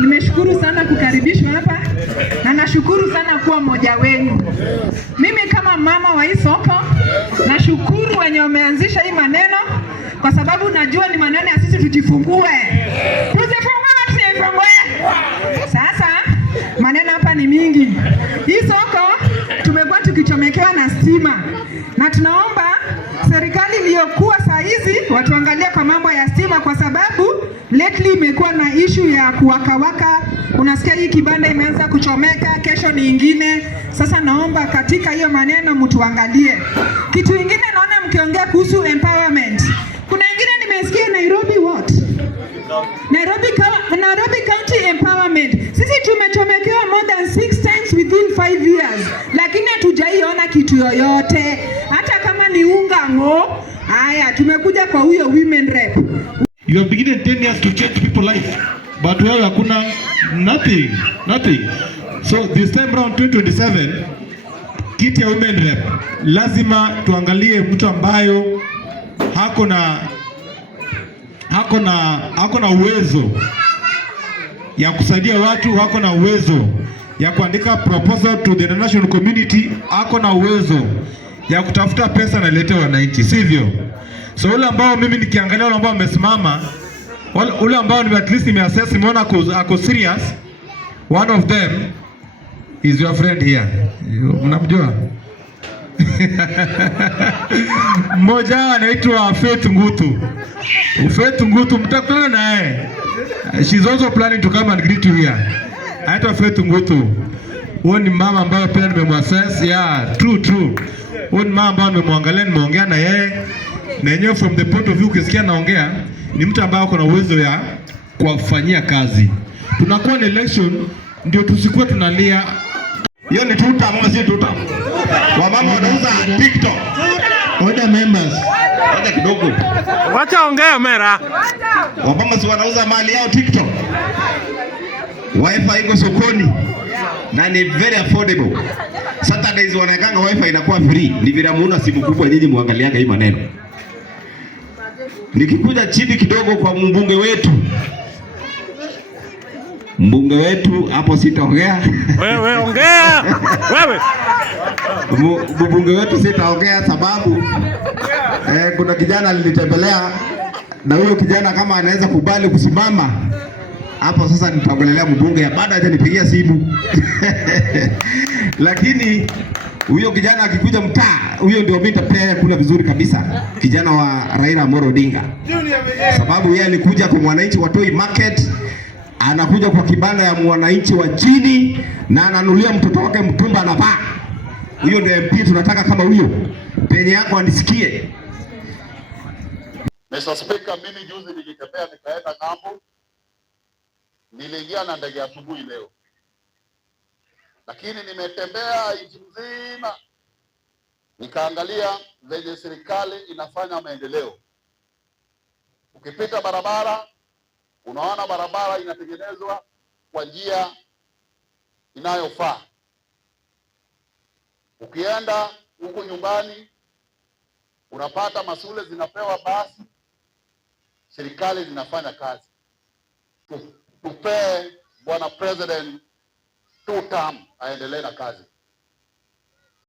Nimeshukuru sana kukaribishwa hapa na nashukuru sana kuwa mmoja wenu. Mimi kama mama wa hii soko nashukuru wenye wameanzisha hii maneno, kwa sababu najua ni maneno ya sisi tujifungue. Sasa maneno hapa ni mingi. Hii soko tumekuwa tukichomekewa na stima, na tunaomba serikali iliyokuwa saa hizi watuangalie kwa mambo ya stima, kwa sababu lately imekuwa na issue ya kuwakawaka. Unasikia hii kibanda imeanza kuchomeka, kesho ni ingine. Sasa naomba katika hiyo maneno mtuangalie. Kitu kingine naona mkiongea kuhusu empowerment. Kuna ingine nimesikia Nairobi what? Nairobi County empowerment. Sisi tumechomekewa more than 6 times within 5 years. Lakini hatujaiona kitu yoyote. Hata kama ni unga ngo. Haya, tumekuja kwa huyo women rep. You have begun 10 years to change people's life, but wewe hakuna nothing. So this time around 2027, kiti ya women rep lazima tuangalie mtu ambayo hako na uwezo ya kusaidia watu, hako na uwezo ya kuandika proposal to the international community, hako na uwezo ya kutafuta pesa na ilete wananchi, sivyo? So ule ambao mimi nikiangalia ule ambao amesimama, ule ambao ni at least nimeassess, nimeona ako serious, one of them is your friend here. Mnamjua? Mmoja anaitwa Faith Ngutu. Faith Ngutu mtakutana naye. She's also planning to come and greet you here. Anaitwa Faith Ngutu. Huyo ni mama ambaye pia nimemwassess. Yeah, true. Huyo ni mama ambaye nimemwangalia, nimeongea na yeye. Na yenyewe from the point of view ukisikia naongea, ni mtu ambaye ako na uwezo ya kuwafanyia kazi. Tunakuwa na election ndio tusikuwe tunalia. Hiyo ni tuta, mama si tuta. Wamama wanauza TikTok. Order members. Wacha kidogo. Wacha ongea mera. Wamama si wanauza mali yao TikTok. Wifi iko sokoni na ni very affordable. Saturdays wanakanga wifi inakuwa free. Ni vile muona simu kubwa nyinyi muangalianga hii maneno. Nikikuja chini kidogo kwa mbunge wetu hapo sitaongea. Wewe ongea. Wewe. Mbunge wetu sitaongea sababu kuna kijana alinitembelea, na huyo kijana kama anaweza kubali kusimama hapo sasa nitaongelelea mbunge ya baada hajanipigia simu. Lakini huyo kijana akikuja mtaa, huyo ndio mimi nitapea kula vizuri kabisa. Kijana wa Raila Amolo Odinga. Sababu yeye alikuja kwa mwananchi wa Toi Market, anakuja kwa kibanda ya mwananchi wa chini na ananulia mtoto wake mtumba na paa. Huyo ndio MP tunataka kama huyo. Penye yako anisikie. Mr. Speaker, mimi juzi nikitembea nikaenda ng'ambo. Niliingia na ndege asubuhi leo. Lakini nimetembea nchi nzima nikaangalia venye serikali inafanya maendeleo. Ukipita barabara unaona barabara inatengenezwa kwa njia inayofaa. Ukienda huko nyumbani unapata mashule zinapewa basi. Serikali zinafanya kazi. Tupee Bwana President 2 term aendelee na kazi.